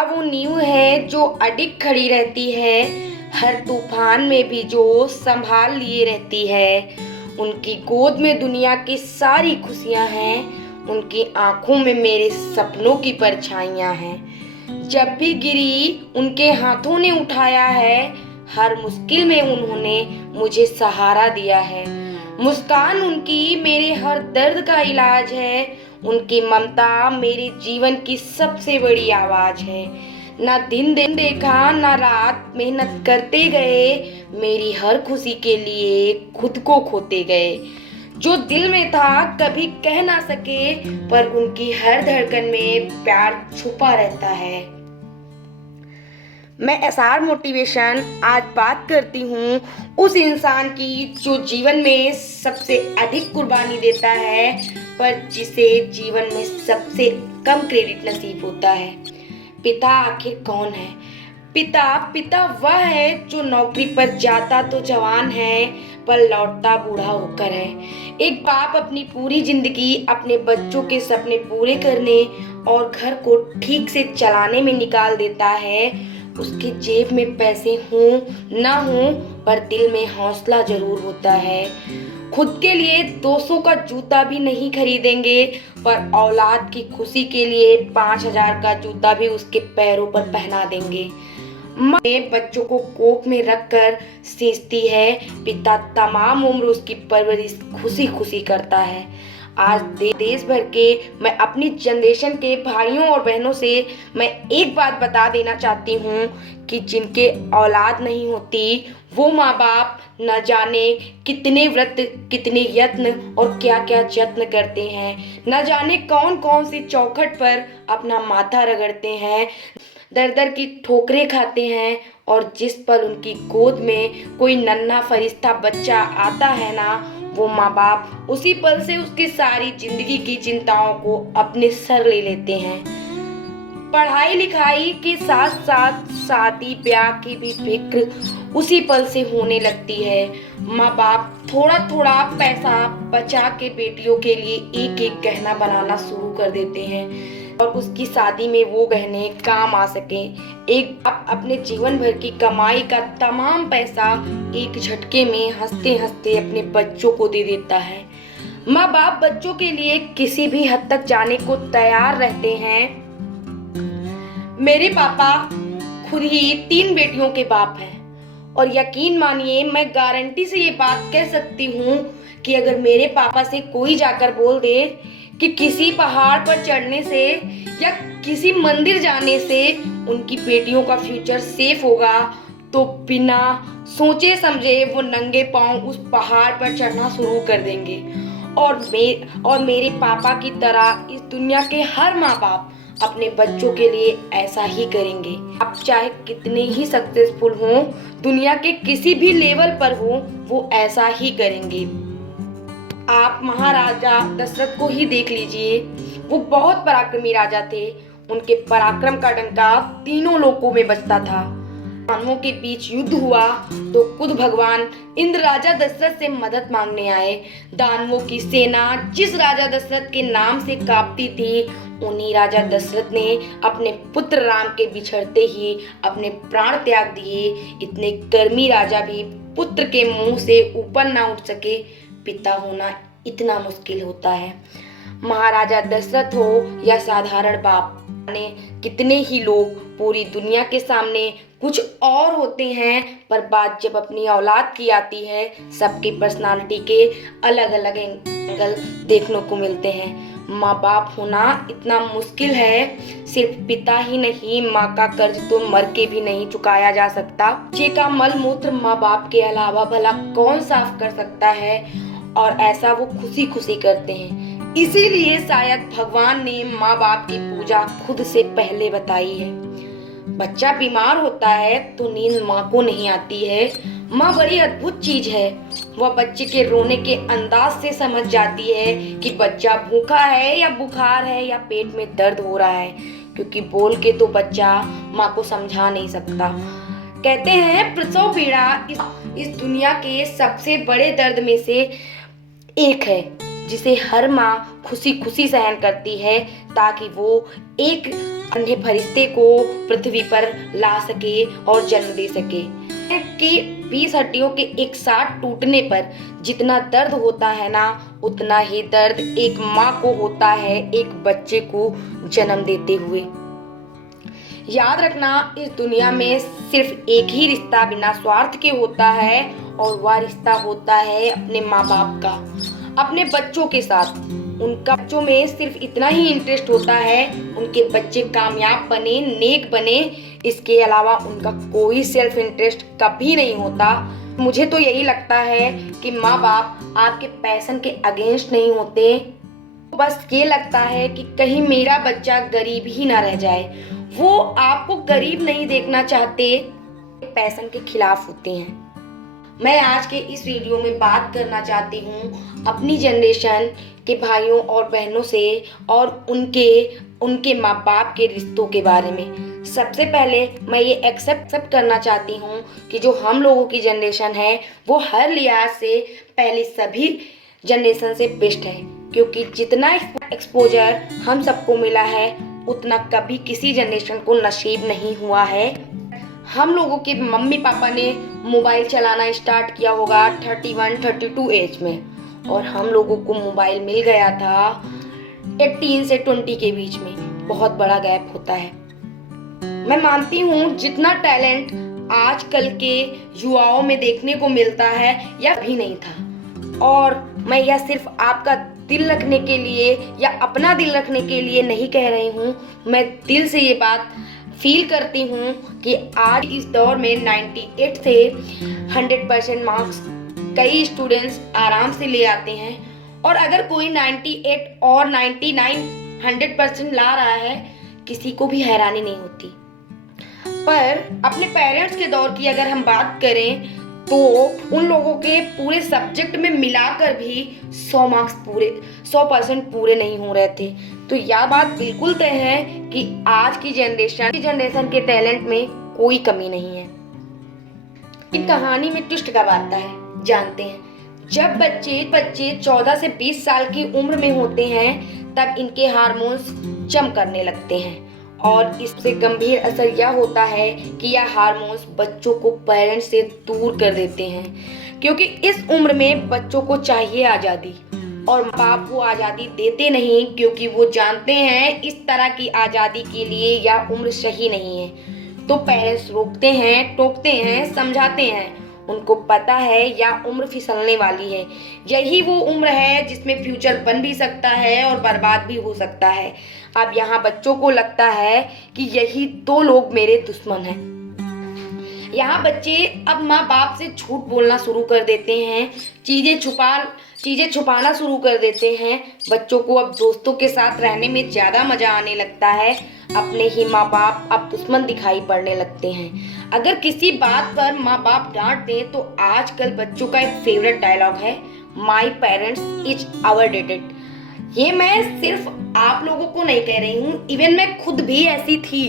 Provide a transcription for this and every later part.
पिता वो नींव है जो अडिग खड़ी रहती है, हर तूफान में भी जो संभाल लिए रहती है। उनकी गोद में दुनिया की सारी खुशियां हैं, उनकी आंखों में मेरे सपनों की परछाइयां हैं। जब भी गिरी उनके हाथों ने उठाया है, हर मुश्किल में उन्होंने मुझे सहारा दिया है। मुस्कान उनकी मेरे हर दर्द का इलाज है, उनकी ममता मेरे जीवन की सबसे बड़ी आवाज है। ना दिन दिन देखा ना रात मेहनत करते गए, मेरी हर खुशी के लिए खुद को खोते गए। जो दिल में था कभी कह ना सके, पर उनकी हर धड़कन में प्यार छुपा रहता है। मैं एसआर मोटिवेशन आज बात करती हूँ उस इंसान की जो जीवन में सबसे अधिक कुर्बानी देता है, पर जिसे जीवन में सबसे कम क्रेडिट नसीब होता है। पिता आखिर कौन है? पिता पिता वह है जो नौकरी पर जाता तो जवान है, पर लौटता बूढ़ा होकर है। एक बाप अपनी पूरी जिंदगी अपने बच्चों के सपने पूरे करने और घर को ठीक से चलाने में निकाल देता है। उसके जेब में पैसे हों ना हों, पर दिल में हौसला जरूर होता है। खुद के लिए 200 का जूता भी नहीं खरीदेंगे, पर औलाद की खुशी के लिए 5000 का जूता भी उसके पैरों पर पहना देंगे। माँ बच्चों को कोख में रखकर सींचती है, पिता तमाम उम्र उसकी परवरिश खुशी खुशी करता है। आज देश भर के मैं अपनी जनरेशन के भाइयों और बहनों से मैं एक बात बता देना चाहती हूँ कि जिनके औलाद नहीं होती वो माँ बाप न जाने कितने व्रत, कितने यत्न और क्या क्या जत्न करते हैं। न जाने कौन कौन सी चौखट पर अपना माथा रगड़ते हैं, दर दर की ठोकरें खाते हैं, और जिस पल उनकी गोद में कोई नन्हा फरिश्ता बच्चा आता है ना, वो माँ बाप उसी पल से उसकी सारी जिंदगी की चिंताओं को अपने सर ले लेते हैं। पढ़ाई लिखाई के साथ साथ शादी ब्याह की भी फिक्र उसी पल से होने लगती है। माँ बाप थोड़ा थोड़ा पैसा बचा के बेटियों के लिए एक एक गहना बनाना शुरू कर देते हैं, और उसकी शादी में वो गहने काम आ सके। एक बाप अपने जीवन भर की कमाई का तमाम पैसा एक झटके में हंसते हंसते अपने बच्चों को दे देता है। माँ बाप बच्चों के लिए किसी भी हद तक जाने को तैयार रहते हैं। मेरे पापा खुद ही 3 बेटियों के बाप हैं, और यकीन मानिए मैं गारंटी से ये बात कह सकती हूँ कि अगर मेरे पापा से कोई जाकर बोल दे कि किसी पहाड़ पर चढ़ने से या किसी मंदिर जाने से उनकी बेटियों का फ्यूचर सेफ होगा, तो बिना सोचे समझे वो नंगे पांव उस पहाड़ पर चढ़ना शुरू कर देंगे। और मेरे पापा की तरह इस दुनिया के हर माँ बाप अपने बच्चों के लिए ऐसा ही करेंगे। आप चाहे कितने ही सक्सेसफुल हों, दुनिया के किसी भी लेवल पर हो, वो ऐसा ही करेंगे। आप महाराजा दशरथ को ही देख लीजिए, वो बहुत पराक्रमी राजा थे। उनके पराक्रम का डंका तीनों लोकों में बजता था। दानवों के बीच युद्ध हुआ तो खुद भगवान इंद्र राजा दशरथ से मदद मांगने आए। दानवों की सेना जिस राजा दशरथ के नाम से कांपती थी, उन्हीं राजा दशरथ ने अपने पुत्र राम के बिछड़ते ही अपने प्राण त्याग दिए। इतने कर्मी राजा भी पुत्र के मुंह से ऊपर ना उठ सके। पिता होना इतना मुश्किल होता है। महाराजा दशरथ हो या साधारण बाप, ने कितने ही लोग पूरी दुनिया के सामने कुछ और होते हैं, पर बात जब अपनी औलाद की आती है, सबकी पर्सनालिटी के अलग अलग एंगल देखने को मिलते हैं। माँ बाप होना इतना मुश्किल है, सिर्फ पिता ही नहीं, माँ का कर्ज तो मर के भी नहीं चुकाया जा सकता। बच्चे का मल मूत्र माँ बाप के अलावा भला कौन साफ कर सकता है, और ऐसा वो खुशी खुशी करते हैं। इसीलिए शायद भगवान ने माँ बाप की पूजा खुद से पहले बताई है। बच्चा बीमार होता है तो नींद माँ को नहीं आती है। माँ बड़ी अद्भुत चीज है, वह बच्चे के रोने के अंदाज से समझ जाती है कि बच्चा भूखा है या बुखार है या पेट में दर्द हो रहा है, क्योंकि बोल के तो बच्चा माँ को समझा नहीं सकता। कहते हैं प्रसव पीड़ा इस दुनिया के सबसे बड़े दर्द में से एक है, जिसे हर माँ खुशी खुशी सहन करती है, ताकि वो एक अंधे फरिश्ते को पृथ्वी पर ला सके और जन्म दे सके कि 20 हड्डियों के एक साथ टूटने पर जितना दर्द होता है ना, उतना ही दर्द एक माँ को होता है एक बच्चे को जन्म देते हुए। याद रखना, इस दुनिया में सिर्फ एक ही रिश्ता बिना स्वार्थ के होता है और वह रिश्ता होता है अपने माँ बाप का अपने बच्चों के साथ। उनका बच्चों में सिर्फ इतना ही इंटरेस्ट होता है उनके बच्चे कामयाब बने, नेक बने, इसके अलावा उनका कोई सेल्फ इंटरेस्ट कभी नहीं होता। मुझे तो यही लगता है कि माँ बाप आपके पैशन के अगेंस्ट नहीं होते, बस ये लगता है कि कहीं मेरा बच्चा गरीब ही ना रह जाए। वो आपको गरीब नहीं देखना चाहते, पैशन के खिलाफ होते हैं। मैं आज के इस वीडियो में बात करना चाहती हूँ अपनी जनरेशन के भाइयों और बहनों से और उनके माँ बाप के रिश्तों के बारे में। सबसे पहले मैं ये एक्सेप्ट करना चाहती हूँ कि जो हम लोगों की जनरेशन है वो हर लिहाज से पहले सभी जनरेशन से बेस्ट है, क्योंकि जितना एक्सपोजर हम सबको मिला है उतना कभी किसी जनरेशन को नसीब नहीं हुआ है। हम लोगों के मम्मी पापा ने मोबाइल चलाना स्टार्ट किया होगा 31-32 एज में, और हम लोगों को मोबाइल मिल गया था 18 से 20 के बीच में। बहुत बड़ा गैप होता है। मैं मानती हूँ जितना टैलेंट आजकल के युवाओं में देखने को मिलता है यह भी नहीं था। और मैं यह सिर्फ आपका दिल रखने के लिए या अपना दिल रखने के लिए नहीं कह रही हूँ, मैं दिल से ये बात फील करती हूँ कि आज इस दौर में 98 से 100% मार्क्स कई स्टूडेंट्स आराम से ले आते हैं, और अगर कोई 98 और 99 100% ला रहा है किसी को भी हैरानी नहीं होती। पर अपने पेरेंट्स के दौर की अगर हम बात करें तो उन लोगों के पूरे सब्जेक्ट में मिलाकर भी 100 मार्क्स 100% पूरे नहीं हो रहे थे। तो यह बात बिल्कुल तय है कि आज की जनरेशन के टैलेंट में कोई कमी नहीं है। इस कहानी में ट्विस्ट कब आता है जानते हैं? जब बच्चे 14 से 20 साल की उम्र में होते हैं तब इनके हार्मोन्स जम करने लगते हैं, और इससे गंभीर असर यह होता है कि यह हार्मोन्स बच्चों को पेरेंट्स से दूर कर देते हैं, क्योंकि इस उम्र में बच्चों को चाहिए आज़ादी, और माँ बाप वो आज़ादी देते नहीं, क्योंकि वो जानते हैं इस तरह की आज़ादी के लिए यह उम्र सही नहीं है। तो पेरेंट्स रोकते हैं, टोकते हैं, समझाते हैं। उनको पता है यह उम्र फिसलने वाली है, यही वो उम्र है जिसमें फ्यूचर बन भी सकता है और बर्बाद भी हो सकता है। अब यहाँ बच्चों को लगता है कि यही दो लोग मेरे दुश्मन हैं। यहाँ बच्चे अब माँ बाप से झूठ बोलना शुरू कर देते हैं, चीज़ें छुपाना शुरू कर देते हैं। बच्चों को अब दोस्तों के साथ रहने में ज़्यादा मज़ा आने लगता है। अपने ही माँ बाप अब दुश्मन दिखाई पड़ने लगते हैं। अगर किसी बात पर माँ बाप डांट दें तो आजकल बच्चों का एक फेवरेट डायलॉग है, my parents is outdated. ये मैं सिर्फ आप लोगों को नहीं कह रही हूँ, इवन मैं खुद भी ऐसी थी।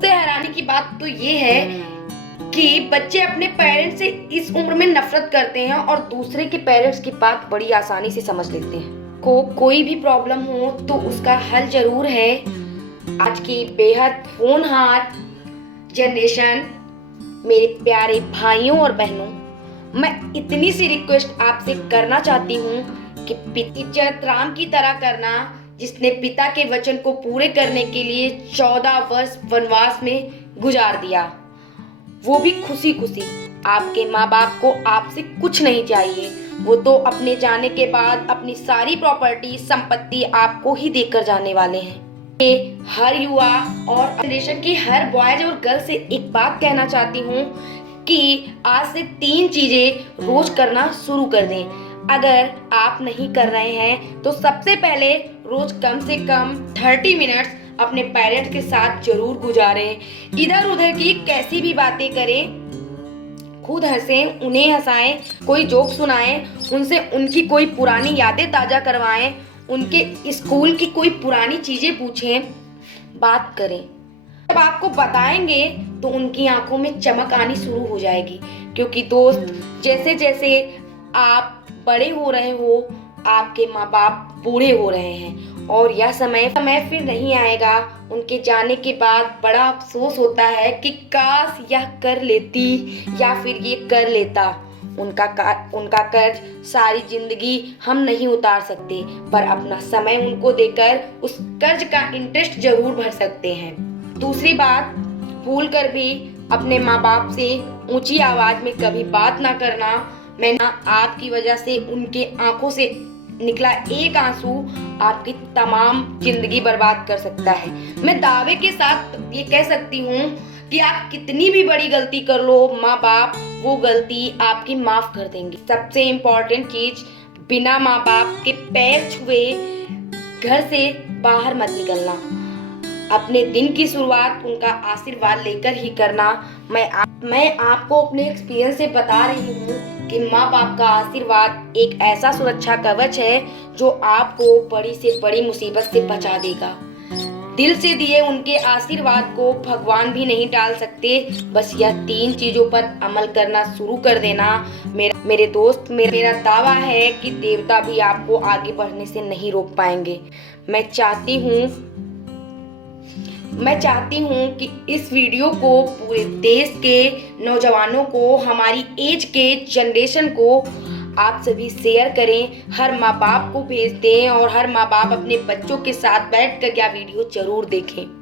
सबसे हैरानी की बात तो ये है कि बच्चे अपने पेरेंट्स से इस उम्र में नफरत करते हैं और दूसरे के पेरेंट्स की बात बड़ी आसानी से समझ लेते हैं। कोई भी प्रॉब्लम हो तो उसका हल जरूर है। आज की बेहद होनहार जनरेशन, मेरे प्यारे भाइयों और बहनों, मैं इतनी सी रिक्वेस्ट आपसे करना चाहती हूँ कि इज्जत राम की तरह करना, जिसने पिता के वचन को पूरे करने के लिए 14 वर्ष वनवास में गुजार दिया, वो भी खुशी खुशी। आपके माँ बाप को आपसे कुछ नहीं चाहिए, वो तो अपने जाने के बाद अपनी सारी प्रॉपर्टी संपत्ति आपको ही देकर जाने वाले हैं। हर युवा और जनरेशन की हर बॉयज और गर्ल से एक बात कहना चाहती हूँ कि आज से 3 चीजें रोज करना शुरू कर दें। अगर आप नहीं कर रहे हैं तो सबसे पहले रोज कम से कम 30 मिनट्स अपने पेरेंट्स के साथ जरूर गुजारें। इधर उधर की कैसी भी बातें करें, खुद हंसें, उन्हें हंसाएं, कोई जोक सुनाएं, उनसे उनकी कोई पुरानी यादें ताज़ा करवाएं, उनके स्कूल की कोई पुरानी चीज़ें पूछें, बात करें। जब आपको बताएंगे तो उनकी आंखों में चमक आनी शुरू हो जाएगी, क्योंकि दोस्त, जैसे जैसे आप बड़े हो रहे हो आपके माँ बाप बूढ़े हो रहे हैं और यह समय फिर नहीं आएगा। उनके जाने के बाद बड़ा अफसोस होता है कि काश यह कर लेती या फिर ये कर लेता। उनका कर्ज सारी जिंदगी हम नहीं उतार सकते, पर अपना समय उनको देकर उस कर्ज का इंटरेस्ट जरूर भर सकते हैं। दूसरी बात, भूल कर भी अपने माँ बाप से ऊंची आवाज में कभी बात ना करना। आपकी वजह से उनके आंखों से निकला एक आंसू आपकी तमाम जिंदगी बर्बाद कर सकता है। मैं दावे के साथ ये कह सकती हूँ कि आप कितनी भी बड़ी गलती कर लो, माँ बाप वो गलती आपकी माफ कर देंगे। सबसे इम्पोर्टेंट चीज, बिना माँ बाप के पैर छुए घर से बाहर मत निकलना। अपने दिन की शुरुआत उनका आशीर्वाद लेकर ही करना। मैं आपको अपने एक्सपीरियंस से बता रही हूँ कि माँ बाप का आशीर्वाद एक ऐसा सुरक्षा कवच है जो आपको बड़ी से बड़ी मुसीबत से बचा देगा। दिल से दिए उनके आशीर्वाद को भगवान भी नहीं टाल सकते। बस यह 3 चीजों पर अमल करना शुरू कर देना। मेरे दोस्त, मेरा दावा है कि देवता भी आपको आगे बढ़ने से नहीं रोक पाएंगे। मैं चाहती हूँ कि इस वीडियो को पूरे देश के नौजवानों को, हमारी एज के जनरेशन को आप सभी शेयर करें, हर माँ बाप को भेज दें और हर माँ बाप अपने बच्चों के साथ बैठकर यह वीडियो जरूर देखें।